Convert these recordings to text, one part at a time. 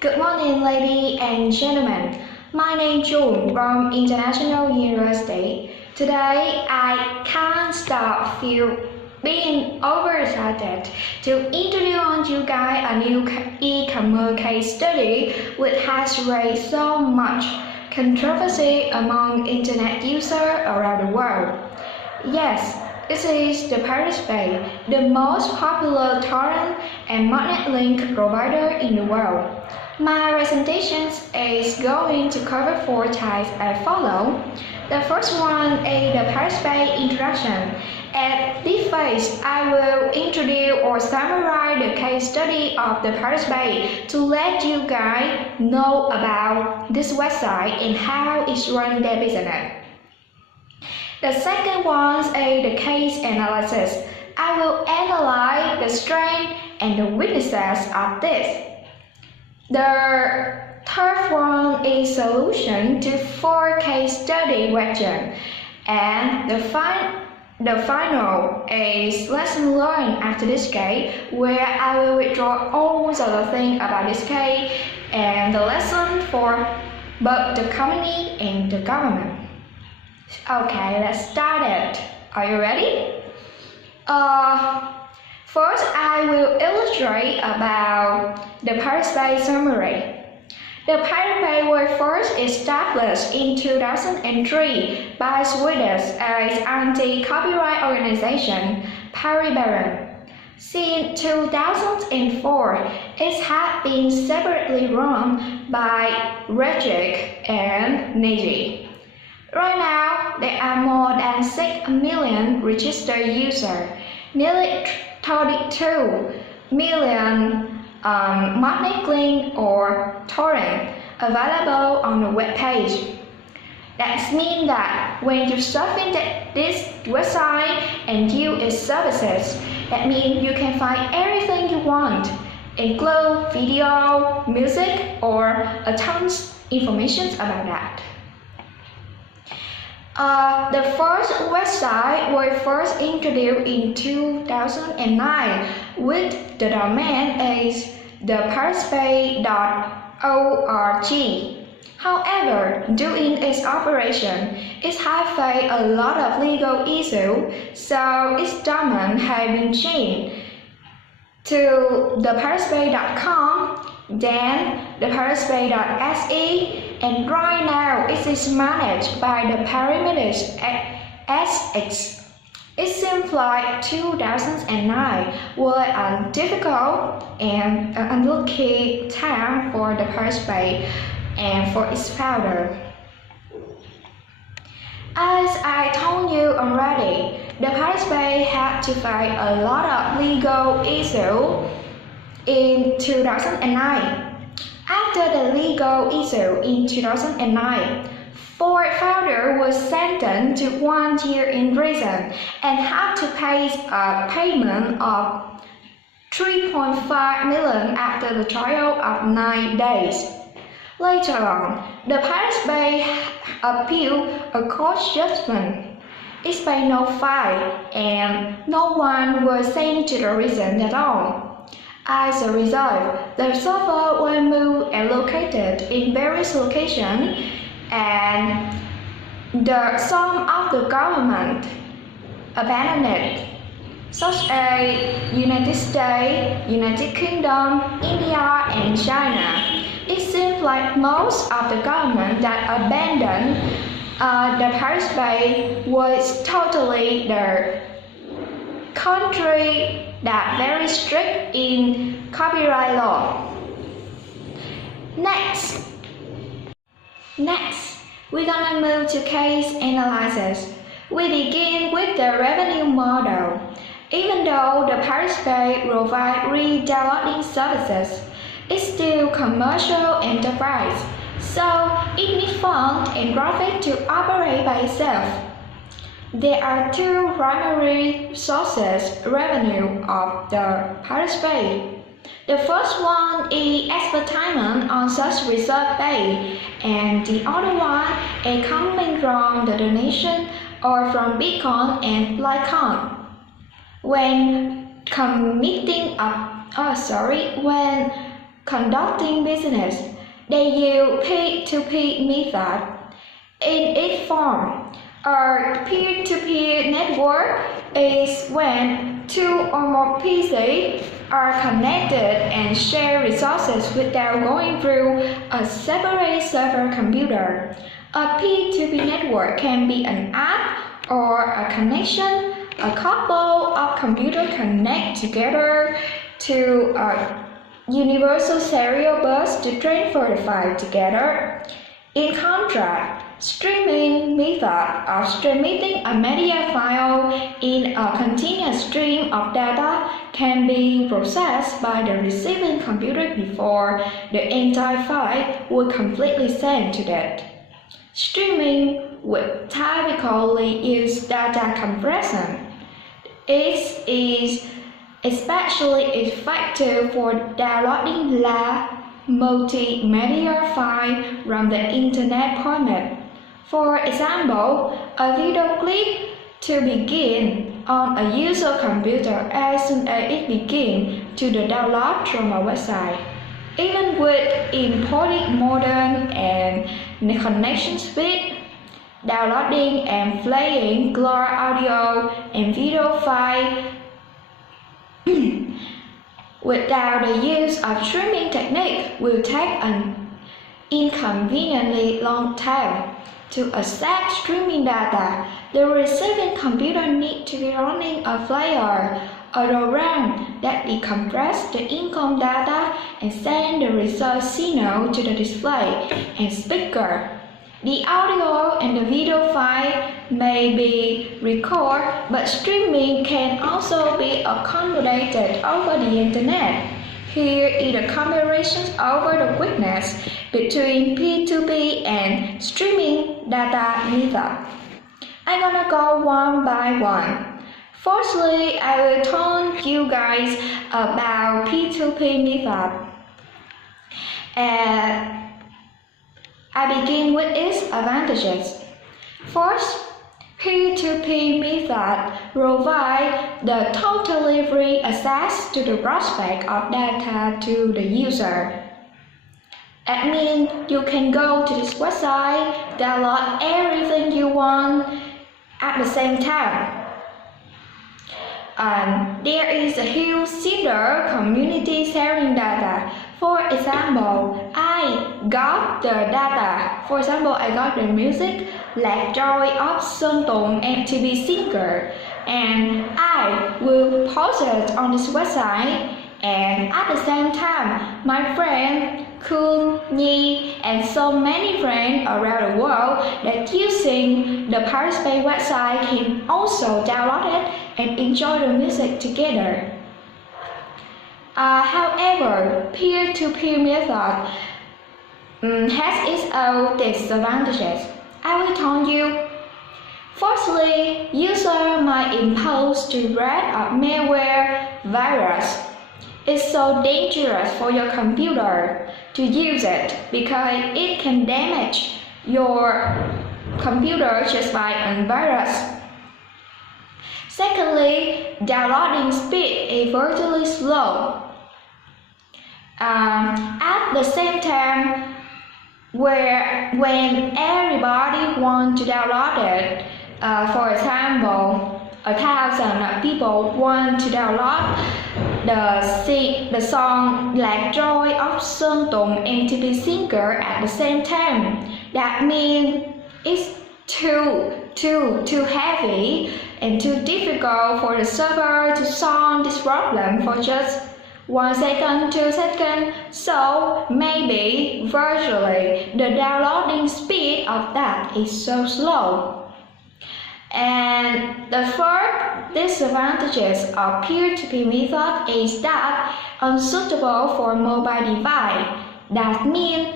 Good morning, ladies and gentlemen. My name is June from International University. Today, I can't stop being overexcited to introduce you guys a new e-commerce case study which has raised so much controversy among internet users around the world. Yes, this is the Pirate Bay, the most popular torrent and magnet link provider in the world. My presentation is going to cover 4 types as follows. The first one is the Pirate Bay introduction. At this phase, I will introduce or summarize the case study of the Pirate Bay to let you guys know about this website and how it's run their business. The second one is the case analysis. I will analyze the strengths and the weaknesses of this. The third one is solution to 4 case study questions, and the final is lesson learned after this case, where I will withdraw all of the things about this case and the lesson for both the company and the government. Okay, let's start it. Are you ready? First, I will illustrate about the Pirate Bay summary. The Pirate Bay was first established in 2003 by Swedish anti-copyright organization Pirate Baron. Since 2004, it has been separately run by Regic and Niji. Right now, there are more than 6 million registered users, nearly 32 million magnet link or torrent available on the web page. That means that when you surf this website and use its services, that means you can find everything you want, include video, music, or a tons information about that. The first website was first introduced in 2009 with the domain is thepiratebay.org. However, during its operation, it has faced a lot of legal issues, so its domain has been changed to thepiratebay.com, then thepiratebay.se, and right now it is managed by the paramedics SX. It seems like 2009 was a difficult and unlucky time for the Pirate Bay and for its founder. As I told you already, the Pirate Bay had to fight a lot of legal issues in 2009. After the legal issue in 2009, 4 founders were sentenced to 1 year in prison and had to pay a payment of $3.5 million after the trial of 9 days. Later on, the Pirate Bay appealed a court judgment. It paid no fine and no one was sent to the prison at all. As a result, the server was moved and located in various locations, and some of the government abandoned it, such as United States, United Kingdom, India, and China. It seems like most of the government that abandoned the Pirate Bay was totally the country that very strict in copyright law. Next, we're gonna move to case analysis. We begin with the revenue model. Even though the Pirate Bay provides re-downloading services, it's still commercial enterprise, so it needs funds and profit to operate by itself. There are 2 primary sources revenue of the Pirate Bay. The first one is advertisement on such reserve page, and the other one is coming from the donation or from Bitcoin and Litecoin. When conducting business, they use P2P method. In its form, a peer-to-peer network is when two or more PCs are connected and share resources without going through a separate server computer. A P2P network can be an app or a connection. A couple of computers connect together to a universal serial bus to transfer the file together. In contrast, streaming method of transmitting a media file in a continuous stream of data can be processed by the receiving computer before the entire file would completely send to that. Streaming would typically use data compression. It is especially effective for downloading large multimedia files from the internet format. For example, a video clip to begin on a user computer as soon as it begins to the download from a website. Even with imported modem and connection speed, downloading and playing clear audio and video files without the use of streaming technique will take an inconveniently long time. To access streaming data, the receiving computer needs to be running a player or a RAM that decompresses the incoming data and sends the result signal to the display and speaker. The audio and the video file may be recorded, but streaming can also be accommodated over the internet. Here is a comparison over the quickness between P2P and streaming data method. I'm gonna go one by one. Firstly, I will tell you guys about P2P method. I begin with its advantages. First, P2P method provides the totally free access to the prospect of data to the user. That means you can go to this website, download everything you want at the same time. There is a huge seeder community sharing data. For example, I got the data. For example, I got the music Lạc Trôi of Sơn Tùng MTV Singer, and I will post it on this website. And at the same time, my friend Kun, Nhi, and so many friends around the world that using the Pirate Bay website can also download it and enjoy the music together. However, peer-to-peer method has its own disadvantages. I will tell you. Firstly, user might impose to spread a malware virus. It's so dangerous for your computer to use it because it can damage your computer just by a virus. Secondly, downloading speed is virtually slow. At the same time, when everybody wants to download it, for example, 1,000 people want to download the song Lạc Trôi of Sơn Tùng MTV Singer at the same time. That means it's too heavy and too difficult for the server to solve this problem for just 1 second, 2 seconds. So maybe virtually the downloading speed of that is so slow. And the third disadvantages of peer-to-peer method is that unsuitable for mobile device. That means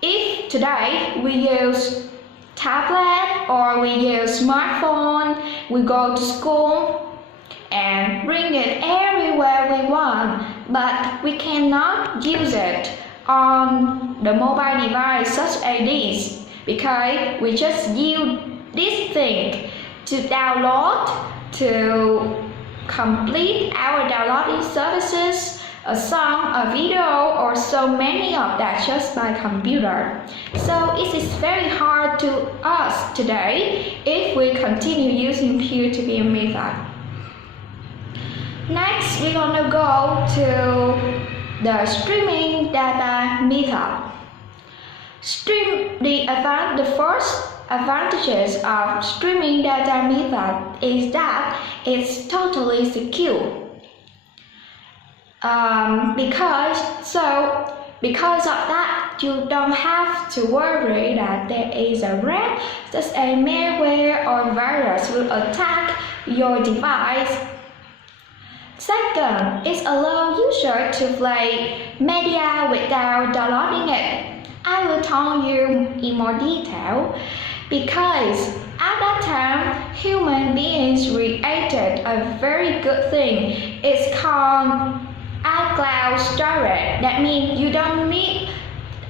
if today we use tablet or we use smartphone, we go to school and bring it everywhere we want, but we cannot use it on the mobile device such as this because we just use this thing to download, to complete our downloading services, a song, a video, or so many of that just by computer. So it is very hard to us today if we continue using peer-to-peer method. Next, we're gonna go to the streaming data method. The first advantages of streaming data method is that it's totally secure. Because of that, you don't have to worry that there is a rat, such as malware or virus will attack your device. Second, it allows users to play media without downloading it. I will tell you in more detail because at that time, human beings created a very good thing. It's called iCloud storage. That means you don't need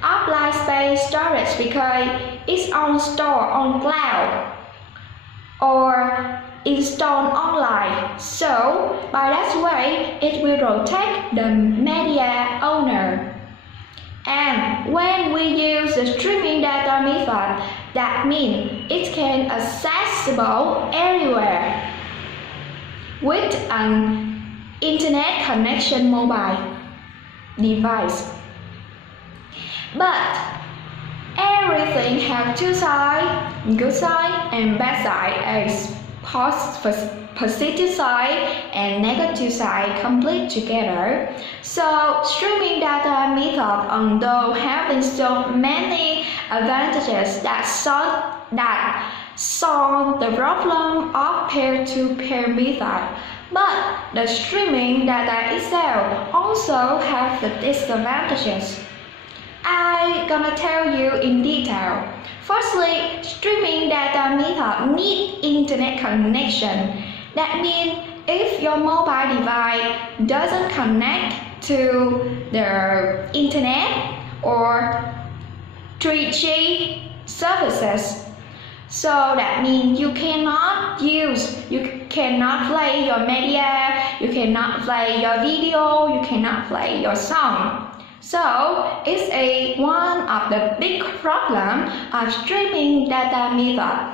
offline space storage because it's on store on cloud or installed online. So by that way, it will protect the media owner. And when we use the streaming data method, that means it can accessible everywhere with an internet connection mobile device. But everything has two sides, good side and bad side, as positive side and negative side complete together. So streaming data method, although having so many advantages that solve the problem of peer-to-peer method, but the streaming data itself also has the disadvantages. I'm gonna tell you in detail. Firstly, streaming data method need internet connection. That means if your mobile device doesn't connect to the internet or 3G services, so that means you cannot play your media, you cannot play your video, you cannot play your song. So it's one of the big problems of streaming data method.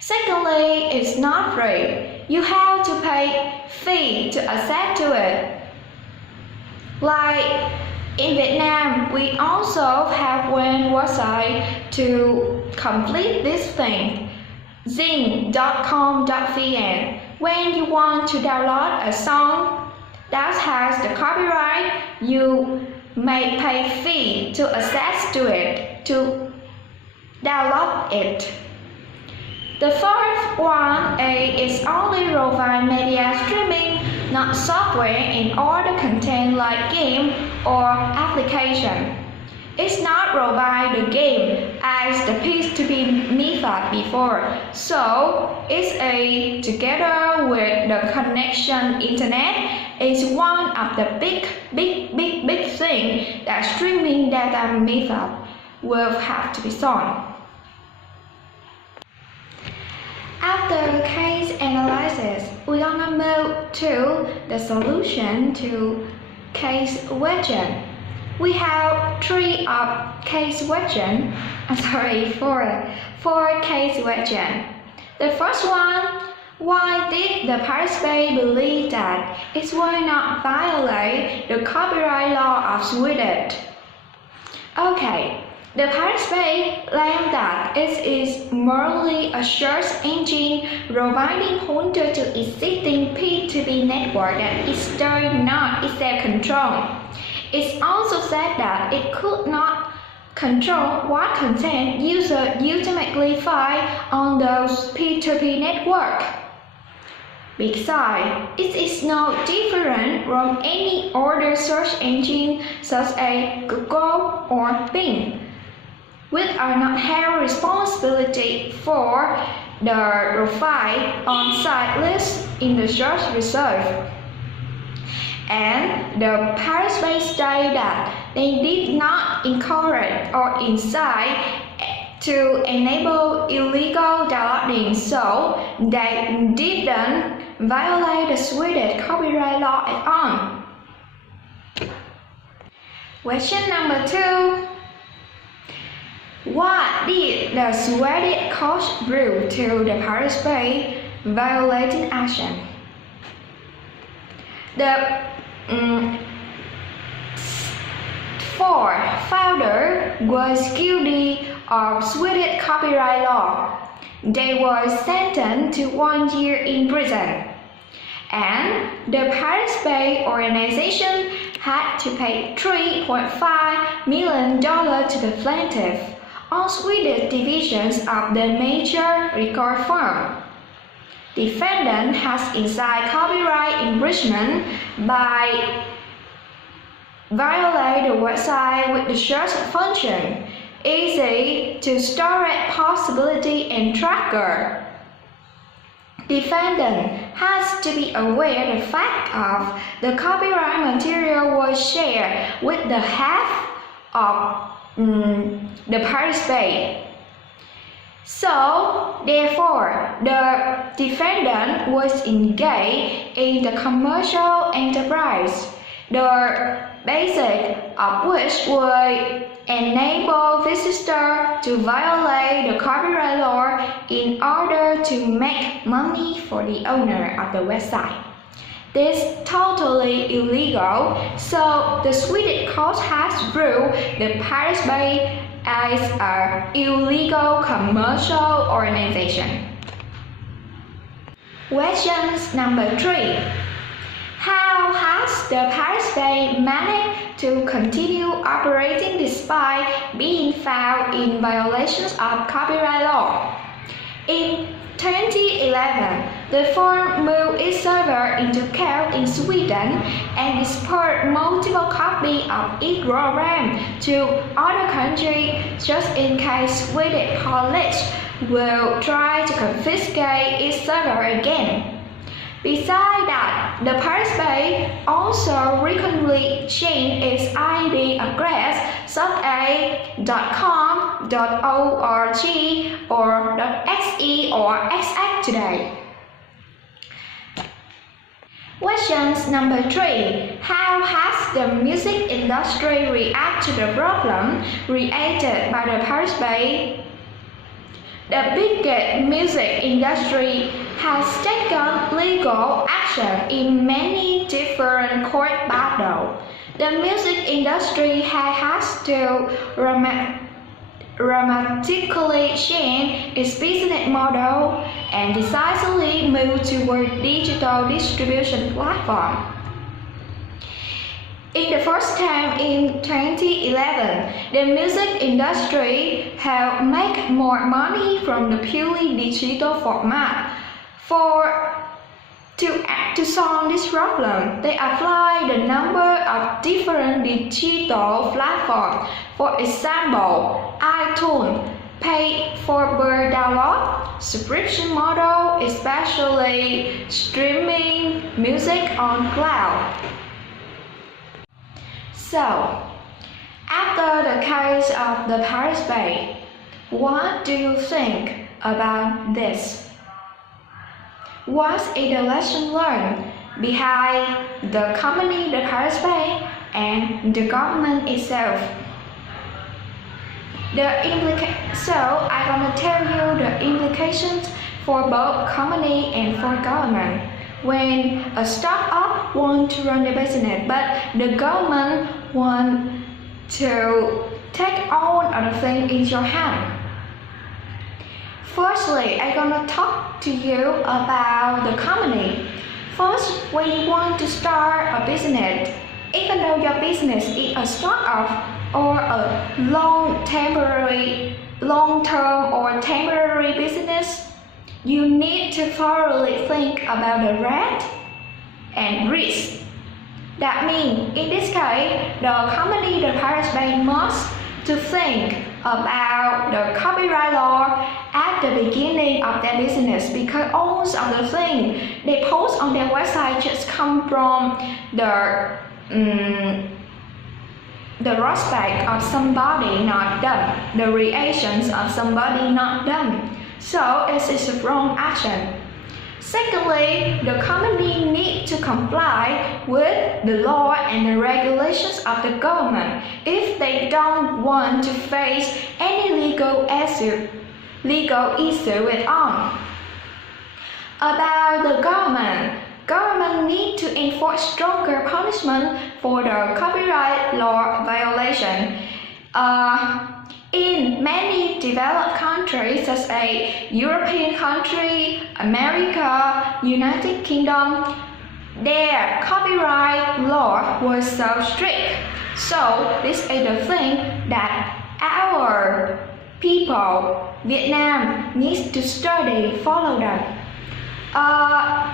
Secondly, it's not free. You have to pay fee to access to it. Like in Vietnam, we also have one website to complete this thing, zing.com.vn. When you want to download a song that has the copyright, you may pay fee to access to it, to download it. The fourth one is only provide media streaming, not software and other content like game or application. It's not provide the game as the peer-to-peer method before, so it's together with the connection internet is one of the big thing that streaming data method will have to be solved. After case analysis, we're gonna move to the solution to case question. We have four case question. The first one, why did the participant believe that it will not violate the copyright law of Sweden? Okay. The participant claimed that it is merely a search engine providing pointer to existing P2P network that is still not itself control. It also said that it could not control what content users ultimately find on those P2P network. Besides, it is no different from any other search engine such as Google or Bing, which are not held responsibility for the profile on site list in the search result. And the participants stated that they did not encourage or incite to enable illegal downloading, so they didn't violate the Swedish copyright law at all. Question number 2. What did the Swedish coach do to the Paris Bay violating action? The four founder was guilty of Swedish copyright law. They were sentenced to 1 year in prison, and the Paris Bay organization had to pay $3.5 million to the plaintiff on Swedish divisions of the major record firm. Defendant has inside copyright infringement by violate the website with the search function, easy to storage possibility and tracker. Defendant has to be aware the fact of the copyright material was shared with the half of the Paris Bay. So, therefore, the defendant was engaged in the commercial enterprise, the basic of which would enable visitors to violate the copyright law in order to make money for the owner of the website. This is totally illegal, so the Swedish court has ruled the Paris Bay as an illegal commercial organization. Questions number 3. How has the Paris Bay managed to continue operating despite being found in violations of copyright law? In 2011, the firm moved its server into Kiev in Sweden and exported multiple copies of its program to other countries just in case Swedish police will try to confiscate its server again. Besides that, the Paris Bay also frequently changed its IP address such as .com, .org, or .xe or .xx today. Questions number 3. How has the music industry reacted to the problem created by the Paris Bay? The biggest music industry has taken legal action in many different court battles. The music industry has to dramatically change its business model and decisively move toward digital distribution platform. In the first time in 2011, the music industry have made more money from the purely digital format. To solve this problem, they apply the number of different digital platforms. For example, iTunes pay for per download, subscription model, especially streaming music on cloud. So, after the case of the Paris Bay, what do you think about this? What is the lesson learned behind the company, the Paris Bay, and the government itself? So, I'm gonna tell you the implications for both company and for government. When a startup wants to run the business, but the government wants to take all of the things in your hand. Firstly, I'm gonna talk to you about the company. First, when you want to start a business, even though your business is a startup or a long-term or temporary business, you need to thoroughly think about the risk and risk. That means, in this case, the company, the Paris Bay, must to think about the copyright law at the beginning of their business, because all of the things they post on their website just come from the respect of somebody not done, the reactions of somebody not done. So it is a wrong action. Secondly, the company needs to comply with the law and the regulations of the government if they don't want to face any legal issue with on. About the government need to enforce stronger punishment for the copyright law violation. In many developed countries such as European countries, America, United Kingdom, their copyright law was so strict. So this is the thing that our people, Vietnam, needs to study, follow them.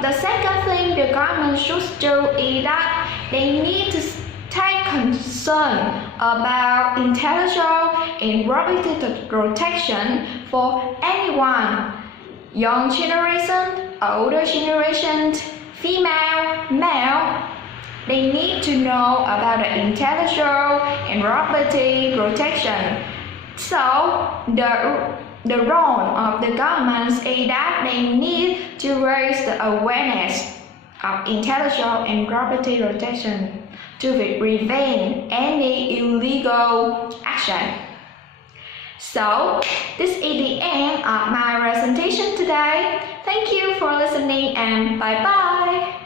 The second thing the government should do is that they need to take concern about intellectual and property protection for anyone, young generation, older generation, female, male. They need to know about the intellectual and property protection. So the role of the government is that they need to raise the awareness of intellectual and property protection to prevent any illegal action. So, this is the end of my presentation today. Thank you for listening and bye-bye.